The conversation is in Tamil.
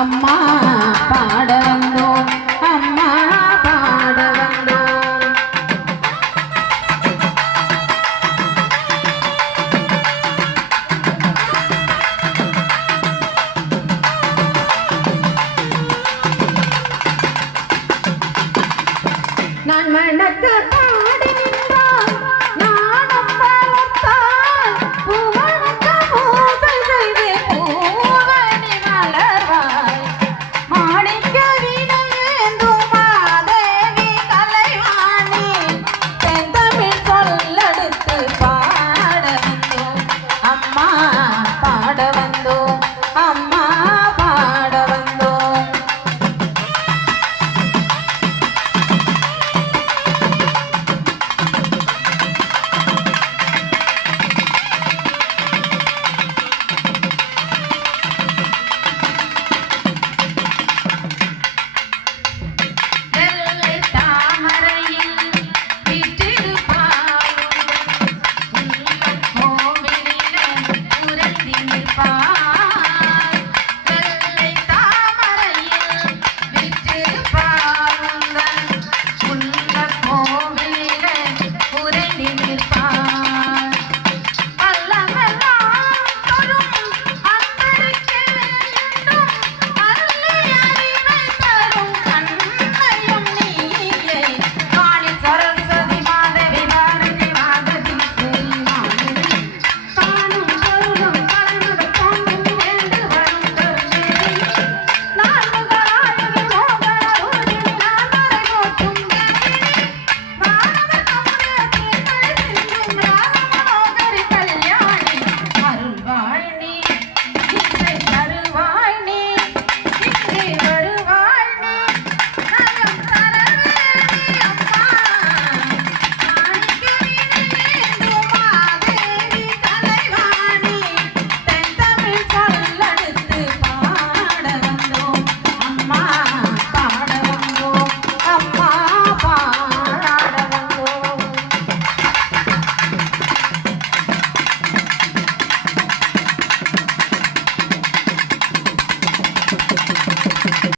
அம்மா பாட வந்தோம் அம்மா பாட வந்தோம். நான் மணக்கு பாடி நின்றால் நானும் பலத்தால் பூவனுக்கு பூசை செய்து பூவணி மலர்வாய் மாணிக்க வினையேந்தும் மாதேவி கலைவாணி தென்தமிழ் சொல்லெடுத்து பாட வந்தோம் அம்மா பாட வந்தோம் அம்மா